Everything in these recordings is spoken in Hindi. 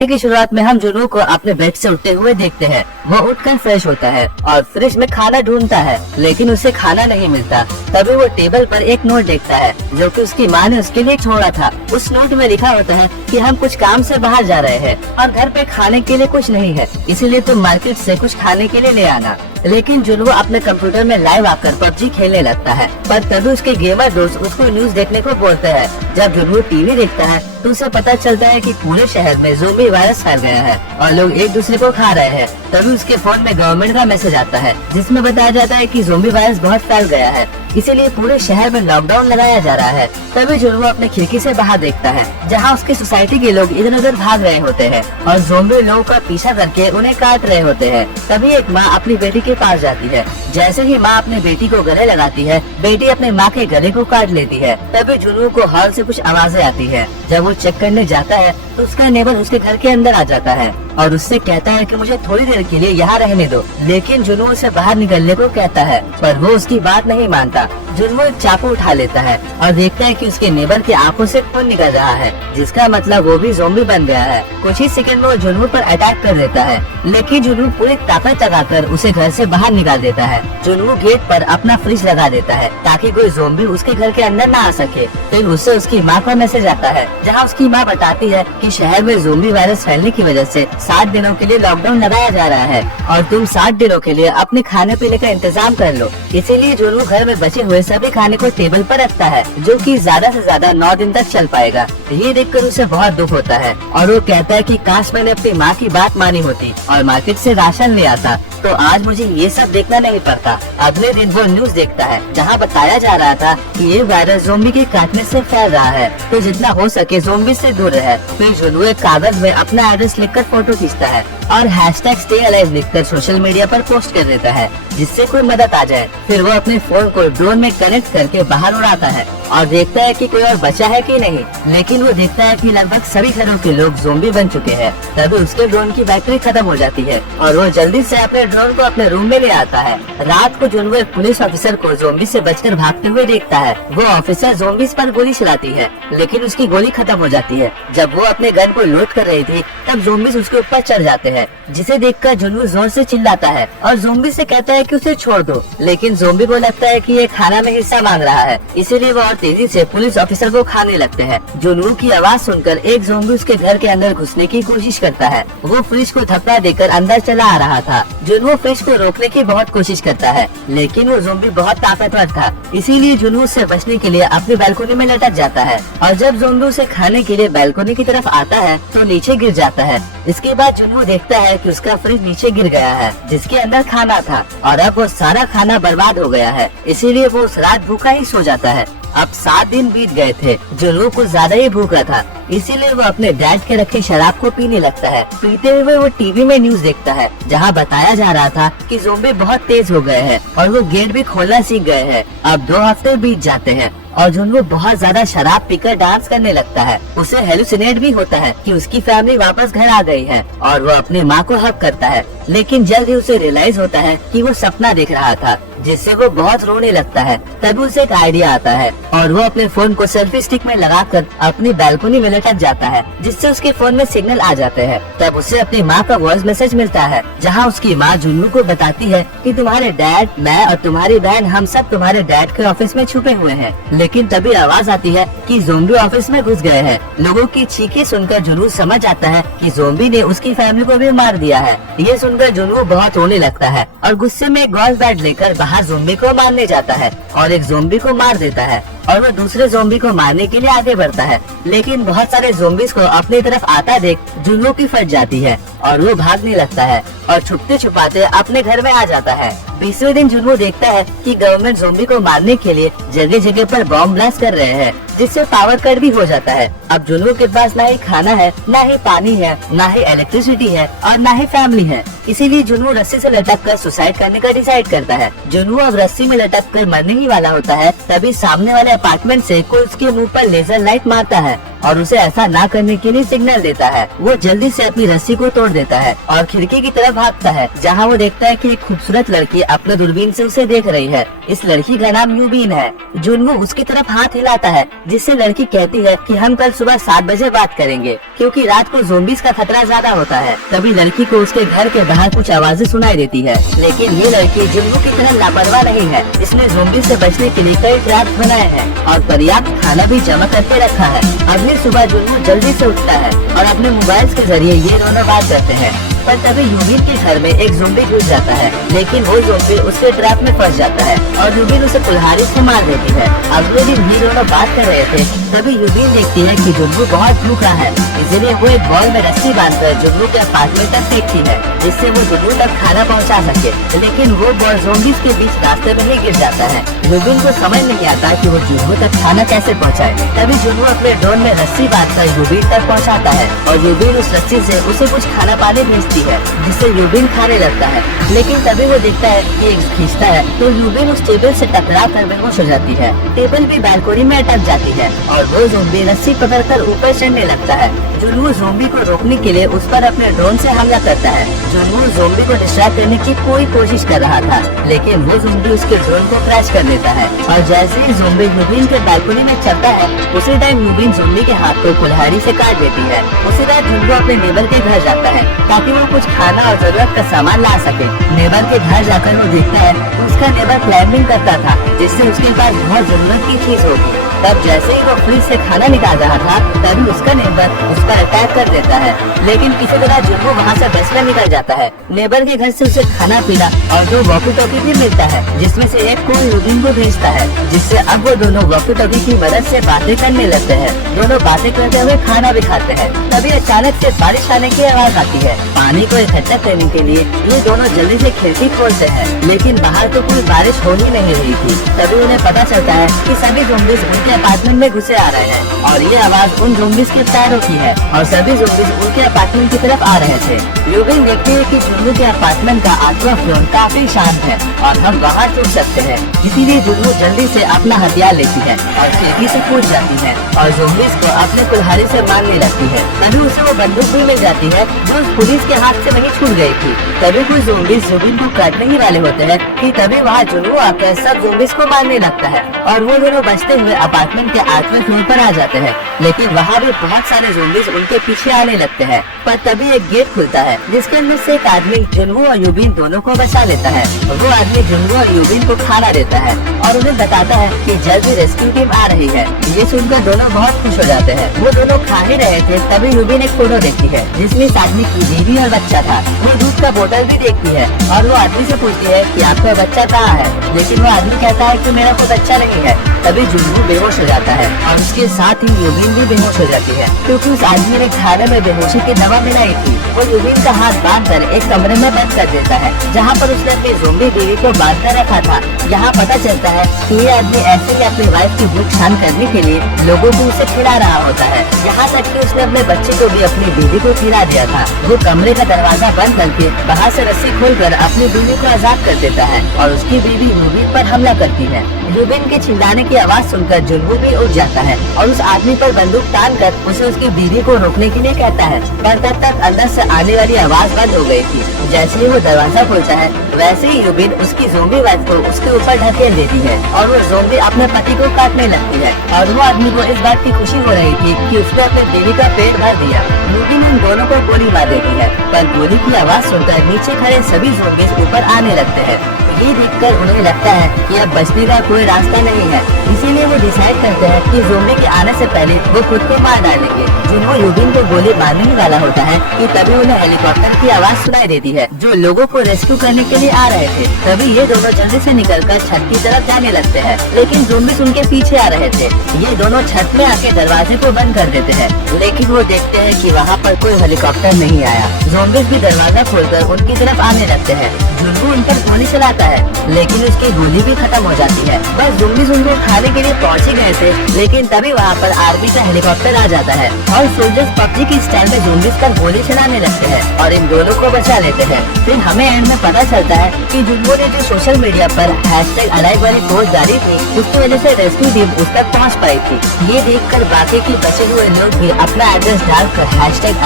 की शुरुआत में हम जुनू को अपने बेड से उठते हुए देखते हैं। वो उठकर फ्रेश होता है और फ्रिज में खाना ढूंढता है, लेकिन उसे खाना नहीं मिलता। तभी वो टेबल पर एक नोट देखता है जो कि उसकी माँ ने उसके लिए छोड़ा था। उस नोट में लिखा होता है कि हम कुछ काम से बाहर जा रहे हैं और घर पे खाने के लिए कुछ नहीं है, इसीलिए तुम मार्केट से कुछ खाने के लिए ले आना। लेकिन जुनू अपने कंप्यूटर में लाइव आकर पबजी खेलने लगता है, पर तभी उसके गेमर दोस्त उसको न्यूज देखने को बोलते हैं। जब जुनू टीवी देखता है तो उसे पता चलता है कि पूरे शहर में ज़ोंबी वायरस फैल गया है और लोग एक दूसरे को खा रहे हैं। तभी उसके फोन में गवर्नमेंट का मैसेज आता है जिसमें बताया जाता है कि ज़ोंबी वायरस बहुत फैल गया है, इसीलिए पूरे शहर में लॉकडाउन लगाया जा रहा है। तभी जुनू अपने खिड़की से बाहर देखता है जहां उसकी सोसाइटी के लोग इधर उधर भाग रहे होते हैं और ज़ोंबी लोगों का पीछा करके उन्हें काट रहे होते हैं। तभी एक माँ अपनी बेटी के पास जाती है। जैसे ही माँ अपने बेटी को गले लगाती है, बेटी अपने माँ के गले को काट लेती है। तभी जुनू को हॉल से कुछ आवाजें आती है। जब वो चेक करने जाता है तो उसका नेबर उसके घर के अंदर आ जाता है और उससे कहता है कि मुझे थोड़ी देर के लिए यहाँ रहने दो। लेकिन जुनू उसे बाहर निकलने को कहता है, पर वो उसकी बात नहीं मानता। जुनू एक चाकू उठा लेता है और देखता है कि उसके नेबर की आंखों से खून निकल रहा है, जिसका मतलब वो भी ज़ोंबी बन गया है। कुछ ही सेकंड में वो जुनू पर अटैक कर देता है, लेकिन जुनू पूरी ताकत लगाकर उसे घर से बाहर निकाल देता है। जुनू गेट पर अपना फ्रिज लगा देता है ताकि कोई ज़ोंबी उसके घर के अंदर ना आ सके। फिर उससे उसकी माँ का मैसेज आता है जहाँ उसकी माँ बताती है कि शहर में ज़ोंबी वायरस फैलने की वजह से 60 दिनों के लिए लॉकडाउन लगाया जा रहा है और तुम 60 दिनों के लिए अपने खाने पीने का इंतजाम कर लो। इसीलिए जुनू घर में बचे हुए सभी खाने को टेबल पर रखता है, जो कि ज्यादा से ज्यादा 9 दिन तक चल पाएगा। ये देखकर उसे बहुत दुख होता है और वो कहता है कि काश मैंने अपनी माँ की बात मानी होती और मार्केट से राशन ले आता तो आज मुझे ये सब देखना नहीं पड़ता। अगले दिन वो न्यूज देखता है जहाँ बताया जा रहा था कि ये वायरस ज़ोंबी के काटने से फैल रहा है, तो जितना हो सके ज़ोंबी से दूर रहे। फिर जुनू एक कागज में अपना एड्रेस लिखकर फोटो खींचता है और #StayAlive लिखकर सोशल मीडिया पर पोस्ट कर देता है जिससे कोई मदद आ जाए। फिर वो अपने फोन को ड्रोन में कनेक्ट करके बाहर उड़ाता है और देखता है कि कोई और बचा है कि नहीं, लेकिन वो देखता है कि लगभग सभी घरों के लोग ज़ोंबी बन चुके हैं। तभी उसके ड्रोन की बैटरी खत्म हो जाती है और वो जल्दी से अपने ड्रोन को अपने रूम में ले आता है। रात को जुनू एक पुलिस ऑफिसर को ज़ोंबी से बचकर भागते हुए देखता है। वो ऑफिसर ज़ोंबीज पर गोली चलाती है, लेकिन उसकी गोली खत्म हो जाती है। जब वो अपने गन को लोड कर रही थी तब ज़ोंबीज उसके ऊपर चढ़ जाते हैं, जिसे देखकर जुनू जोर से चिल्लाता है और ज़ोंबी से कहता है कि उसे छोड़ दो। लेकिन ज़ोंबी को लगता है कि ये खाना में हिस्सा मांग रहा है, इसीलिए वो और तेजी से पुलिस ऑफिसर को खाने लगते हैं। जुनू की आवाज सुनकर एक ज़ोंबी उसके घर के अंदर घुसने की कोशिश करता है। वो फ्रिज को धक्का देकर अंदर चला आ रहा था। जुनू फ्रिज को रोकने की बहुत कोशिश करता है, लेकिन वो ज़ोंबी बहुत ताकतवर था, इसीलिए जुनू उससे बचने के लिए अपनी बालकनी में लटक जाता है और जब ज़ोंबी उसे खाने के लिए बालकनी की तरफ आता है तो नीचे गिर जाता है। इसके बाद जुनू देखता है कि उसका फ्रिज नीचे गिर गया है जिसके अंदर खाना था और अब वो सारा खाना बर्बाद हो गया है, इसीलिए वो उस रात भूखा ही सो जाता है। अब 7 दिन बीत गए थे। जुनू कुछ ज्यादा ही भूखा था, इसीलिए वो अपने डैड के रखे शराब को पीने लगता है। पीते हुए वो टीवी में न्यूज देखता है जहाँ बताया जा रहा था कि ज़ोंबी बहुत तेज हो गए हैं और वो गेट भी खोलना सीख गए हैं। अब 2 हफ्ते बीत जाते हैं और जुनू बहुत ज्यादा शराब पीकर डांस करने लगता है। उसे हेलुसिनेट भी होता है कि उसकी फैमिली वापस घर आ गई है और वो अपनी माँ को हक करता है, लेकिन जल्द ही उसे रियलाइज होता है कि वो सपना देख रहा था, जिससे वो बहुत रोने लगता है। तभी उसे एक आइडिया आता है और वो अपने फोन को सेल्फी स्टिक में लगाकर अपनी बालकनी में लटक जाता है, जिससे उसके फोन में सिग्नल आ जाते हैं। तब उसे अपनी माँ का वॉइस मैसेज मिलता है जहाँ उसकी माँ जुनू को बताती है कि तुम्हारे डैड, मैं और तुम्हारी बहन हम सब तुम्हारे डैड के ऑफिस में छुपे हुए हैं। लेकिन तभी आवाज आती है कि ज़ोंबी ऑफिस में घुस गए हैं। लोगों की चीखें सुनकर जुनू समझ आता है कि ज़ोंबी ने उसकी फैमिली को भी मार दिया है। ये सुनकर जुनू बहुत रोने लगता है और गुस्से में एक गॉल्फ बैट लेकर बाहर ज़ोंबी को मारने जाता है और एक ज़ोंबी को मार देता है और वो दूसरे ज़ोंबी को मारने के लिए आगे बढ़ता है। लेकिन बहुत सारे ज़ोंबीज को अपनी तरफ आता देख जुनू की फट जाती है और वो भागने लगता है और छुपते छुपाते अपने घर में आ जाता है। 20वें दिन जुनू देखता है कि गवर्नमेंट ज़ोंबी को मारने के लिए जगह जगह पर बॉम्ब ब्लास्ट कर रहे हैं, जिससे पावर कट भी हो जाता है। अब जुनू के पास ना ही खाना है, ना ही पानी है, ना ही इलेक्ट्रिसिटी है और ना ही फैमिली है, इसीलिए जुनू रस्सी से लटक कर सुसाइड करने का डिसाइड करता है। जुनू अब रस्सी में लटक कर मरने ही वाला होता है, तभी सामने वाले अपार्टमेंट से कोई उसके मुंह पर लेजर लाइट मारता है और उसे ऐसा ना करने के लिए सिग्नल देता है। वो जल्दी से अपनी रस्सी को तोड़ देता है और खिड़की की तरफ भागता है, जहाँ वो देखता है कि एक खूबसूरत लड़की अपने दूरबीन से उसे देख रही है। इस लड़की का नाम यूबीन है। जुनवो उसकी तरफ हाथ हिलाता है, जिससे लड़की कहती है कि हम कल सुबह 7 बजे बात करेंगे, क्योंकि रात को ज़ोंबीज़ का खतरा ज्यादा होता है। तभी लड़की को उसके घर के बाहर कुछ आवाजें सुनाई देती है, लेकिन ये लड़की जुनवो की तरह लापरवाह नहीं है। इसने ज़ोंबी से बचने के लिए कई ट्रैप्स बनाए हैं और पर्याप्त खाना भी जमा करके रखा है। अगली सुबह जुनवो जल्दी से उठता है और अपने मोबाइल के जरिए ये दोनों बात करते हैं। पर तभी यूबीन के घर में एक ज़ोंबी घुस जाता है, लेकिन वो ज़ोंबी उसके ट्रैप में फंस जाता है और यूबीन उसे कुल्हाड़ी से मार देती है। अगले दिन ये दोनों बात कर रहे थे, तभी यूबीन देखती है कि जुनवो बहुत भूखा है, इसलिए वो एक बॉल में रस्सी बांधकर जुनवो के अपार्टमेंट तक फेंकती है, जिससे वो जुनवो तक खाना पहुंचा सके। लेकिन वो बॉल ज़ोंबीज़ के बीच रास्ते में ही गिर जाता है। यूबीन को समझ नहीं आता कि वो जुनवो तक खाना कैसे पहुंचाए। तभी जुनवो अपने ड्रोन में रस्सी बांधकर यूबीन तक पहुंचाता है और यूबीन उस रस्सी से उसे कुछ खाना पानी भेजती है, जिससे यूबीन खाने लगता है। लेकिन तभी वो देखता है कि एक खींचता है तो यूबीन उस टेबल से टकरा कर बेहोश हो जाती है। टेबल भी बालकोनी में अटक जाती है और वो ज़ोंबी रस्सी पकड़कर ऊपर चढ़ने लगता है। जुनवो ज़ोंबी को रोकने के लिए उस पर अपने ड्रोन से हमला करता है। जुनवो ज़ोंबी को डिस्ट्रैक्ट करने की पूरी कोशिश कर रहा था, लेकिन वो ज़ोंबी उसके ड्रोन को क्रैश कर देता है और जैसे ही ज़ोंबी यूबीन के बालकोनी में चढ़ता है, उसी टाइम यूबीन ज़ोंबी के हाथ को कुल्हाड़ी से काट देती है। उसी रात जुनवो अपने नेबर के घर जाता है ताकि वो कुछ खाना और जरूरत का सामान ला सके। नेबर के घर जाकर वो देखता है उसका नेबर क्लाइंबिंग करता था, जिससे उसके पास बहुत जरूरत की चीज होगी। तब जैसे ही वो फ्रिज से खाना निकाल रहा था, तभी उसका नेबर उस पर अटैक कर देता है, लेकिन किसी तरह जुनवो वहाँ से बचकर निकल जाता है। नेबर के घर से उसे खाना पीना और 2 वॉकी टॉकी भी मिलता है, जिसमें से एक को यूबीन को भेजता है, जिससे अब वो दोनों वॉकी टॉकी की मदद से बातें करने लगते हैं। दोनों बातें करते हुए खाना भी खाते हैं। तभी अचानक से बारिश आने की आवाज आती है। पानी को इकट्ठा करने के लिए ये दोनों जल्दी से खिड़की खोलते हैं, लेकिन बाहर तो कोई बारिश हो ही नहीं रही थी। तभी उन्हें पता चलता है कि सभी ज़ोंबीज़ उनके अपार्टमेंट में घुसे आ रहे हैं और ये आवाज उन ज़ोंबीज़ के पैरों की है और सभी ज़ोंबीज़ उनके अपार्टमेंट की तरफ आ रहे थे। यूबीन देखती है कि जुनवो के अपार्टमेंट का 8वां फ्लोर काफी शांत है और हम वहाँ छुप सकते हैं, इसीलिए जुनवो जल्दी से अपना हथियार लेती है और खिड़की से कूद जाती है और ज़ोंबीज़ को अपने कुल्हाड़ी से मारने लगती है। तभी उसे वो बंदूक भी मिल जाती है जो उस पुलिस के हाथ से वहीं छूट गई थी। तभी कुछ ज़ोंबीज़ यूबीन को काटने ही वाले होते हैं कि तभी वहाँ जुनवो आकर सब ज़ोंबीज़ को मारने लगता है और वो दोनों बचते हुए अपार्टमेंट के 8वें फ्लोर पर आ जाते हैं। लेकिन वहाँ भी बहुत सारे ज़ोंबीज़ उनके पीछे आने लगते हैं। पर तभी एक गेट खुलता है, जिसके अंदर से एक आदमी जुनवो और यूबीन दोनों को बचा लेता है। वो आदमी जुनवो और यूबीन को खाना देता है और उन्हें बताता है कि जल्द ही रेस्क्यू टीम आ रही है। ये सुनकर दोनों बहुत खुश हो जाते हैं। वो दोनों खा ही रहे थे, तभी यूबीन एक फोटो देखती है जिसमें इस आदमी की बीवी और बच्चा था। वो दूध का बोतल भी देखती है और वो आदमी से पूछती है कि आपका बच्चा कहाँ है, लेकिन वो आदमी कहता है कि मेरा कोई बच्चा नहीं है। तभी जुनवो बेहोश हो जाता है और उसके साथ ही यूबीन भी बेहोश हो जाती है, क्योंकि उस आदमी ने खाने में बेहोशी की दवा मिलाई थी। वो यूबीन का हाथ बांधकर एक कमरे में बंद कर देता है, जहाँ पर उसने अपनी ज़ोंबी बीवी को बांध कर रखा था। यहाँ पता चलता है कि ये आदमी ऐसे ही अपनी वाइफ की भूख शांत करने के लिए लोगों को उसे खिला रहा होता है। यहाँ तक कि उसने अपने बच्चे को भी अपनी बीवी को खिला दिया था। वो कमरे का दरवाजा बंद करके बाहर से रस्सी खोलकर अपनी बीवी को आजाद कर देता है और उसकी बीवी यूबीन पर हमला करती है। यूबीन के चिल्लाने की आवाज सुनकर जुनवो भी उठ जाता है और उस आदमी पर बंदूक तान कर उसे उसकी बीवी को रोकने के लिए कहता है, पर तब तक अंदर से आने वाली आवाज बंद हो गई थी। जैसे ही वो दरवाजा खुलता है, वैसे ही यूबीन उसकी ज़ोंबी वाइफ को उसके ऊपर ढकेल देती है और वो ज़ोंबी अपने पति को काटने लगती है। और वो आदमी को इस बात की खुशी हो रही थी कि उसने अपने बीवी का पेट भर दिया। यूबीन इन दोनों को गोली मार देती है, पर गोली की आवाज सुनकर नीचे खड़े सभी ज़ोंबीज़ ऊपर आने लगते हैं। ये देखकर उन्हें लगता है कि अब बचने का कोई रास्ता नहीं है, इसीलिए वो डिसाइड करते हैं कि ज़ोंबी के आने से पहले वो खुद को मार डालेंगे। जुनवो यूबीन को गोली मारने ही वाला होता है कि तभी उन्हें हेलीकॉप्टर की आवाज सुनाई देती है जो लोगों को रेस्क्यू करने के लिए आ रहे थे। तभी ये दोनों जल्दी से निकलकर छत की तरफ जाने लगते हैं, लेकिन ज़ोंबीज़ उनके पीछे आ रहे थे। ये दोनों छत में आके दरवाजे को बंद कर देते हैं, लेकिन वो देखते हैं कि वहाँ पर कोई हेलीकॉप्टर नहीं आया। ज़ोंबीज़ भी दरवाजा खोलकर उनकी तरफ आने लगते हैं। जुनवो उन पर गोली चलाता है, लेकिन उसकी गोली भी खत्म हो जाती है बस ज़ोंबीज़ उनको खाने के लिए पहुंच ही गए थे, लेकिन तभी वहाँ पर आर्मी का हेलीकॉप्टर आ जाता है और सोल्जर्स पबजी की स्टाइल में ज़ोंबीज़ पर गोली चलाने लगते हैं और इन दोनों को बचा लेते हैं। फिर हमें एंड में पता चलता है कि जुम्बो ने जो सोशल मीडिया पर #alive वाली पोस्ट डाली थी, उसकी वजह से रेस्क्यू टीम उस तक पहुँच पाई थी। ये देखकर बाकी के बचे हुए लोग भी अपना एड्रेस डालकर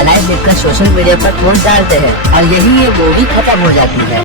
#alive लिखकर सोशल मीडिया पर पोस्ट डालते हैं और यही ये मूवी खत्म हो जाती है।